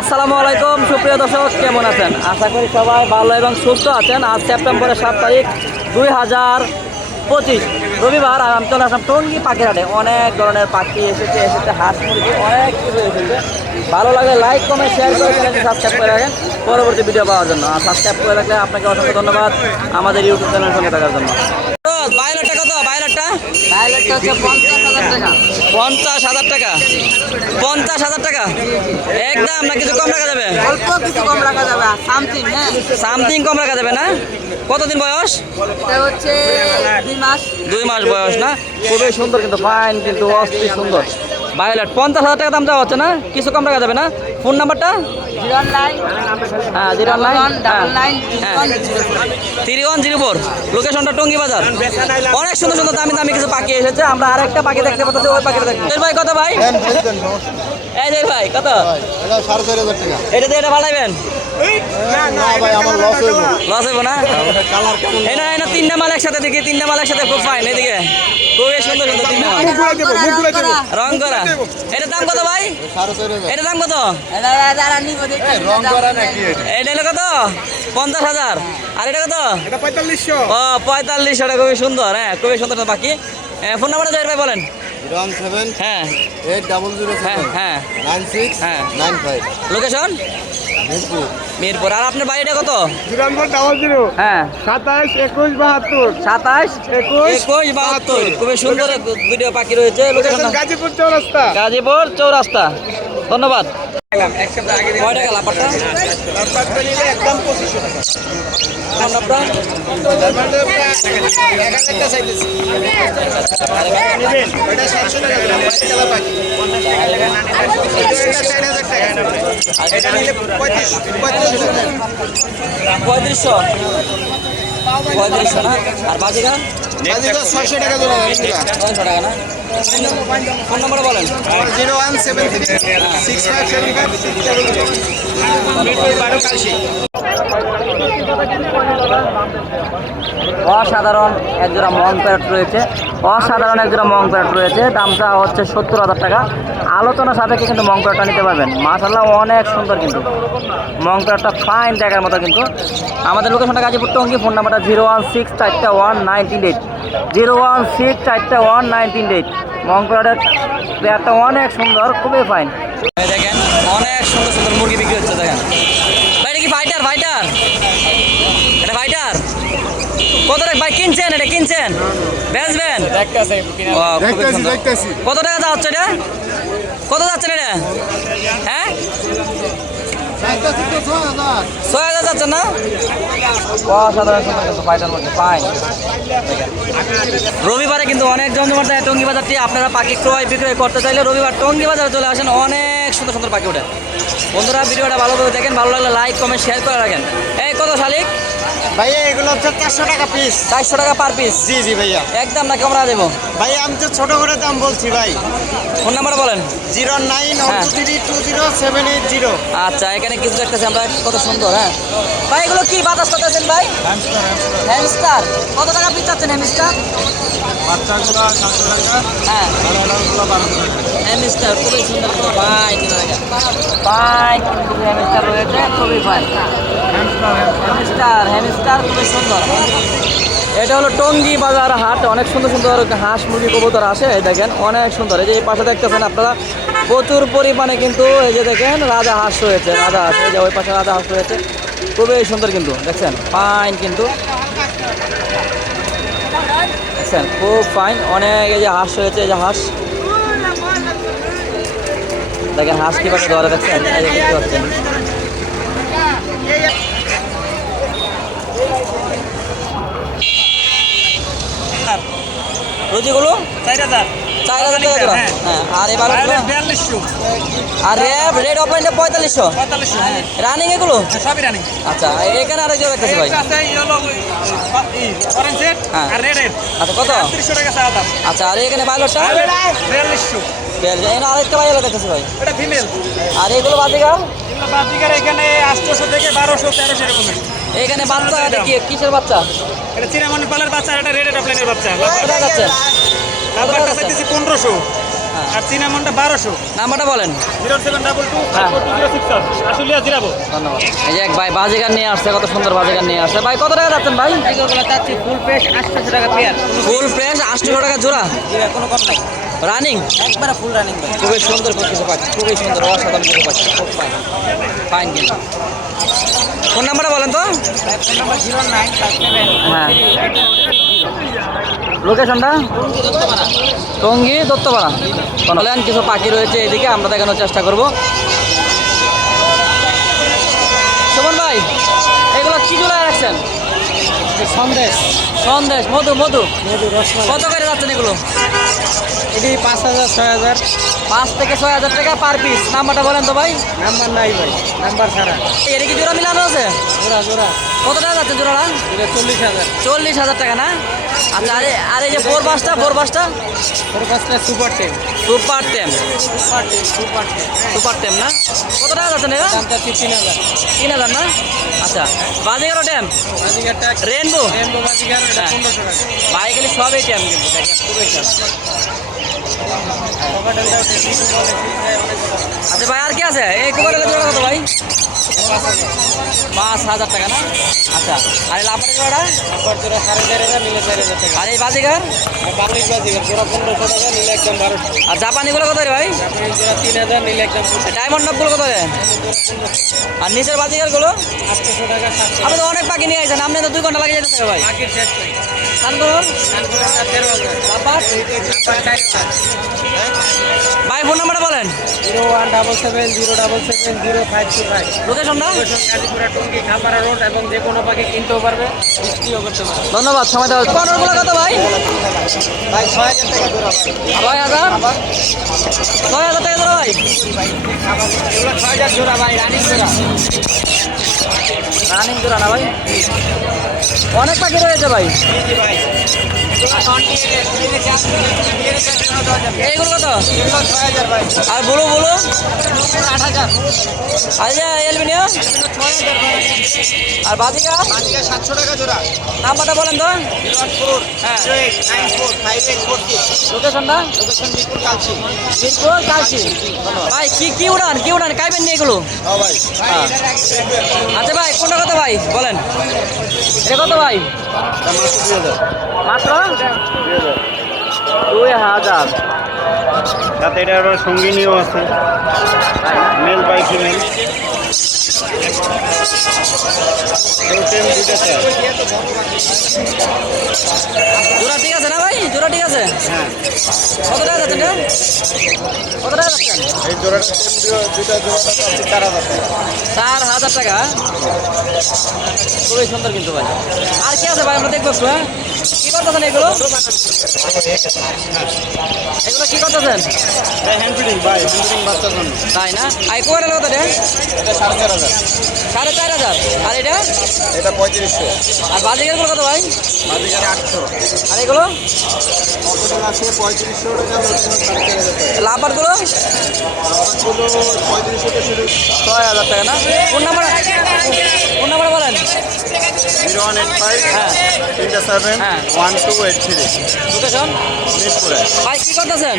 আসসালামু আলাইকুম সুপ্রিয় দর্শক, কেমন আছেন? আশা করি সবাই ভালো এবং সুস্থ আছেন। আজ সেপ্টেম্বরের 7 তারিখ 2025 রবিবার। আর আমি চলে আসলাম টঙ্গী পাখির হাটে। অনেক ধরনের পাখি এসেছে, হাঁস মুরগি অনেক কিছু এসেছে। ভালো লাগলে লাইক কমেন্ট শেয়ার করে চ্যানেলটি সাবস্ক্রাইব করে রাখেন পরবর্তী ভিডিও পাওয়ার জন্য। আর সাবস্ক্রাইব করে রাখলে আপনাকে অসংখ্য ধন্যবাদ আমাদের ইউটিউব চ্যানেলের সঙ্গে থাকার জন্য। বায়োলেটটা কত? বায়োলেটটা হচ্ছে 50,000 টাকা। 50,000 টাকা, 50,000 টাকা একদম, না কিছু কম রাখা যাবে? অল্প কিছু কম রাখা যাবে, সামথিং। হ্যাঁ, সামথিং কম রাখা যাবে না? কতদিন বয়স? এটা হচ্ছে 2 মাস। 2 মাস বয়স না? খুবই সুন্দর কিন্তু, ফাইন কিন্তু, অস্থির সুন্দর। বায়োলেট 50,000 টাকা দাম দেওয়া হচ্ছে না? কিছু কম রাখা যাবে না? ফোন নাম্বারটা? 09 হ্যাঁ 09 99 3104। লোকেশনটা টঙ্গী বাজার। অনেক সুন্দর সুন্দর দামি দামি কিছু পাখি এসেছে। আমরা আরেকটা পাখি দেখতে পাচ্ছি, ওই পাখিটা দেখতে। ভাই কত ভাই? এই যে ভাই কত? এটা দিয়ে এটা ভাড়াইবেন? লস হইব না? এই না 3টা মাল একসাথে দেখি, 3টা মাল একসাথে খুব ফাইন। এদিকে খুবই সুন্দর সুন্দর 3টা মাল রং করা। এটার দাম কত ভাই? এটার দাম কত? এটা হলো কত? 50,000। আর এটা কত? 4500। ও 4500 টাকা। খুবই সুন্দর, হ্যাঁ খুবই সুন্দর পাখি। ফোন নাম্বারটা জয়ের ভাই বলেন। 017 হ্যাঁ 8007 হ্যাঁ হ্যাঁ 9695। লোকেশন মিরপুর। আর আপনার বাড়িটা কত? 010 হ্যাঁ 27 21 72 27 21 21 72। খুবই সুন্দর ভিডিও পাখি রয়েছে। লোকেশন গাজীপুর চৌরাস্তা। গাজীপুর চৌরাস্তা। ধন্যবাদ। কয় টাকা লাপারটা? একদম 2500 টাকা। ফোন আপনার? একটা চাইতেছি নেবেন, এটা 700 টাকা দাম, বাচ্চালা পাখি। এটা 60,000 টাকা। এটা নিলে 3500 টাকা। 3500 না? আর বাজিগার? বাজিগার 600 টাকা জোড়া। 900 টাকা না? ফোন নাম্বার বলেন। 0173 6575 600। অসাধারণ একজোড়া মং প্যারট রয়েছে, অসাধারণ একজোড়া মং প্যারট রয়েছে। দামটা হচ্ছে 70,000 টাকা। আলোচনা সাপেক্ষে কিন্তু মং প্যারটটা নিতে পারবেন। মাশাআল্লাহ অনেক সুন্দর কিন্তু মং প্যারটটা, ফাইন দেখার মতো কিন্তু। আমাদের লোকেশনটা গাজীপুর টঙ্গী। ফোন নাম্বারটা 016 401 938 016 401 938। মং প্যারটের পেয়ারটা অনেক সুন্দর, খুবই ফাইন। দেখেন অনেক সুন্দর সুন্দর মুরগি বিক্রি হচ্ছে। দেখেন ভাই, এটা কি ফাইটার? এটা ফাইটার কত টাকা ভাই কিনছেন? এটা কিনছেন বেচবেন? কত টাকা যাচ্ছে এটা? কত যাচ্ছে এটা? হ্যাঁ 6,000 যাচ্ছে না? অসাধারণ ফাইটার মধ্যে ফাইন। রবিবারে কিন্তু অনেক জমজমাট থাকে টঙ্গী বাজারটি। আপনারা পাখি ক্রয় বিক্রয় করতে চাইলে রবিবার টঙ্গী বাজারে চলে আসেন। অনেক সুন্দর সুন্দর পাখি ওঠে। বন্ধুরা ভিডিওটা ভালোভাবে দেখেন, ভালো লাগলে লাইক কমেন্ট শেয়ার করে রাখেন। এই কত শালিক ভাইয়া এগুলো হচ্ছে 400 টাকা পিস। 400 টাকা পার পিস? জি জি ভাইয়া। একদম নাকি আমরা দেবো? ভাইয়া আমি তো ছোট করে দাম বলছি ভাই। ফোন নাম্বার বলেন। 0912320780। আচ্ছা, এখানে কিছু দেখতেছি আমরা, কত সুন্দর। হ্যাঁ ভাই, এগুলো কি বাতাস করতেছেন ভাই? হ্যামস্টার। কত টাকা পিস চাচ্ছেন হ্যামস্টার? বাচ্চাগুলো 700 টাকা। হ্যাঁ আর এগুলো 1200 টাকা। হ্যামস্টার খুবই সুন্দর, ফাইন ফাইন কিন্তু হ্যামস্টার রয়েছে, খুবই ফাইন। হ্যামস্টার খুবই সুন্দর। এটা হলো টঙ্গী বাজার হাট। অনেক সুন্দর সুন্দর হাঁস মুরগি কবুতর আসে। এই দেখেন অনেক সুন্দর। এই যে এই পাশে দেখতেছেন আপনারা প্রচুর পরিমাণে কিন্তু, এই যে দেখেন রাজা হাঁস রয়েছে, রাজা হাঁস। এই যে ওই পাশে রাজা হাঁস রয়েছে, খুবই সুন্দর কিন্তু, দেখছেন ফাইন কিন্তু, দেখছেন খুব ফাইন। অনেক এই যে হাঁস রয়েছে, এই যে হাঁস দেখেন, হাঁস কীভাবে ধরে দেখছেন, এই যে দেখতে পাচ্ছেন। রুজিগুলো 4000 টাকা জোড়া। হ্যাঁ আর এবার 4200। আর রেড অপয়েন্টে 4500। 4500 হ্যাঁ। রানিং এগুলো সবই রানিং। আচ্ছা, এখানে আরেক জোড়া দেখতেছি ভাই। আছে ইয়েলো অরেঞ্জ সেট হ্যাঁ। আর রেড। আচ্ছা কত? 300 টাকা চাওয়া দাম। আচ্ছা, আর এখানে বাইলটা 4200। এখানে আরেকটা বাইল দেখতেছি ভাই। এটা ফিমেল। আর এগুলো বাজিগার? এগুলো বাজিকার এখানে 800 থেকে 1200 1300 এরকম। এখানে বাচ্চা কি কিসের বাচ্চা? এটা চিনামনি পালের বাচ্চা, এটা রেড অফলাইনের বাচ্চা। কোথায় যাচ্ছে? লাল বাচ্চা চাইতেছি 1500। আর চিনামনটা 1200। নাম্বারটা বলেন। 0722 হ্যাঁ। 4206 আসলে জিরাবো। ধন্যবাদ। এই যে এক ভাই বাজিগার নিয়ে আসছে, কত সুন্দর বাজিগার নিয়ে আসছে। ভাই কত টাকা যাচ্ছেন ভাই? এগুলো চাচ্ছি ফুল ফ্রেশ 800 টাকা পেয়ার। ফুল ফ্রেশ 800 টাকা জোড়া, কোনো কম নাই, রানিং। একবারে ফুল রানিং ভাই। খুবই সুন্দর কিছু পাচ্ছি, খুবই সুন্দর, অসাধারণ কিছু পাচ্ছি, খুব ফাইন ফাইন কিন্তু। ফোন নাম্বারটা বলেন তো। ফোন নাম্বার 0957 হ্যাঁ, লোকেশনটা টঙ্গী দত্তপাড়া। বলেন কিছু পাখি রয়েছে এদিকে, আমরা দেখানোর চেষ্টা করব। সুমন ভাই, এগুলো কি জোড়ায় রাখছেন? সন্দেশ সন্দেশ, মধু মধু মধু রসমালাই। কত করে যাচ্ছেন এগুলো? এটি 5000 6000 5 থেকে 6 হাজার টাকা পার পিস। নাম্বারটা বলেন তো ভাই। নাম্বার নাই ভাই, নাম্বার ছাড়া। এর কি জোড়া মিলানো আছে? জোড়া জোড়া কত টাকা যাচ্ছে জোড়াটা? এটা 40000। 40,000 টাকা না? আচ্ছা, আর এই যে ফোর বাসটা ওর কাছে সুপার টেম। সুপার টেম, সুপার টেম সুপার টেম না? কত টাকা যাচ্ছে না? দামটা 3000। 3,000 না? আচ্ছা, বাজিগার টেম, বাজিগারটা রেনবো। রেনবো বাজিগার, এটা হ্যাঁ। 1500 টাকা। ভাই গেলে সবই টেম কিন্তু দেখেন, খুবই টেম। কোকাটেলটাও টেকনিক বলে, আচ্ছা ভাই, আর কি আছে? এই কোকারেলের জোড়া কত ভাই? 5,000 টাকা না? আচ্ছা, আর এই লাফারি জোড়াটা? আবার জোড়া 4500 নিলে 4000 টাকা। আর এই বাজিগার? আর বাংলিশ বাজিগার জোড়া 1500 টাকা নিলে একদম 1200। আর জাপানিগুলো কত রে ভাই? জাপানিজ জোড়া 3000 নিলে একদম 1500। ডায়মন্ড নবগুলো কত রে? আর নিচের বাজিগারগুলো? 800 টাকা 700। আপনি তো অনেক পাখি নিয়ে আসছেন, আপনি তো 2 ঘন্টা লাগে যেতেছে ভাই। বাকির শেষ নাই। কানগোর তারপরে 13,000। লাফার? তারপর 4000। ভাই ফোন নাম্বারটা বলেন। 01770770525। লোকেশনটা? গাজীপুরা টঙ্গী খালপাড়া রোড, এবং যে কোনো পাখি কিনতেও পারবে, বিক্রিও করতে পারবে। ধন্যবাদ, সময় দেওয়ার। কর্নারগুলো কত ভাই? ভাই 6000 টাকা জোড়া। 6,000? 6,000 টাকা জোড়া ভাই? এগুলো 6000 জোড়া ভাই, রানিং জোড়া। রানিং জোড়া না ভাই? অনেক পাখি রয়েছে ভাই। ভাই এইগুলো কত? 6000 ভাই। আর বুলু বুলু? 8000। আর এই যে এলবিনিও? 6000 ভাই। আর বাজিকা? বাজিকা 700 টাকা জোড়া। নাম্বারটা বলেন তো। 014 হ্যাঁ। 08945846। লোকেশনটা? লোকেশন মিরপুর কালচি। মিরপুর কালচি। ভাই কি উড়ান কাইবেন নিয়ে এগুলো? হ্যাঁ ভাই। হ্যাঁ। আচ্ছা ভাই, কোনটা কত ভাই বলেন? এটা কত ভাই? মাত্র 2,000। তাতে এটা আবার সঙ্গিনীও আছে, মেল বাই ফিমেল। টোটেম দুইটা চাই। জোড়া ঠিক আছে না ভাই? জোড়া ঠিক আছে? হ্যাঁ, কত টাকা যাচ্ছেন এটা? কত টাকা যাচ্ছেন? এই জোড়াটা টেম দুইটা জোড়াটা আছে 4000 টাকা। 4,000 টাকা। খুবই সুন্দর কিন্তু ভাই। আর কি আছে ভাই, আমরা দেখবো একটু। হ্যাঁ, কি করতেছেন এগুলো? এগুলো কি করতেছেন? এটা হ্যান্ড ফিডিং ভাই, হ্যান্ড ফিডিং বাচ্চার জন্য। তাই না? আর কোয়ারেল কত রে? এটা 4500। 4,500। আর এটা? এটা 3500। আর বাজিকারগুলো কত ভাই? বাজিকারে 800। আর এগুলো? কতটা আছে 3500 টাকা, নতুন 4500 টাকা। লাভারগুলো? আপনারগুলো 3500 টাকা শুরু। 6,000 টাকা না? কোন নাম্বার বলেন? 0185 হ্যাঁ। 37 হ্যাঁ। 1283 লোকেশন? মিরপুরে। ভাই কি করতেছেন?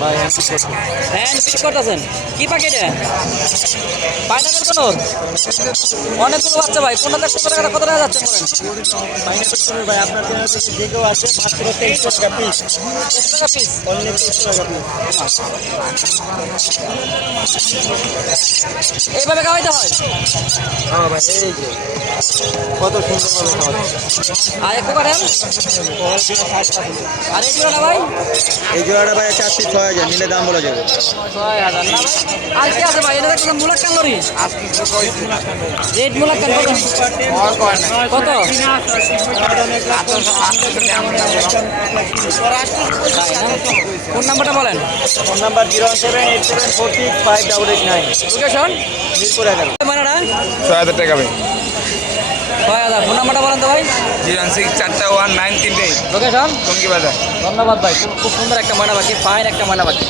ভাই হ্যান্ড ফিট করতেছেন? কি পাখিটা? পাইনাপেল কোন? অনেকগুলো বাচ্চা ভাই, কোনটাতে কত টাকা যাচ্ছে বলেন? ভাই আপনার জন্য যদি যে কেউ আছে মাত্র 2300 টাকা পিস। 100 টাকা পিস? অনলি 2300 টাকা পিস। এইভাবে খাওয়াইতে হয়? হ্যাঁ ভাই, এই যে কত সুন্দর ভাবে খাওয়াচ্ছে। আর একটু করেন? আর এই জোড়া না ভাই? এই জোড়াটা ভাই 4,000-6,000 নিলে দাম বলা যাবে। 6,000 না ভাই? আর কি আছে ভাই? এটা দেখতেছেন মুলাক্কান লরি? রেড মুলাক্কান কত? কত? তাই না? কোন নাম্বারটা বলেন? Phone number 01787465889। লোকেশন? মিরপুর 11। মানাটা? 6,000 টাকা ভাই। 6,000। ফোন নাম্বারটা বলেন তো ভাই? 016419338 লোকেশন? টঙ্গী বাজার। ধন্যবাদ ভাই, খুব সুন্দর একটা ময়না পাখি, ফাইন একটা ময়না পাখি,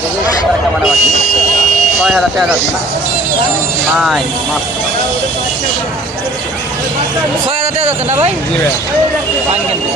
খুবই সুন্দর একটা ময়না পাখি। 6,000 টাকা যাচ্ছে না? ফাইন, মাত্র 6,000 টাকা যাচ্ছে না ভাই? জি ভাই। ফাইন কিন্তু।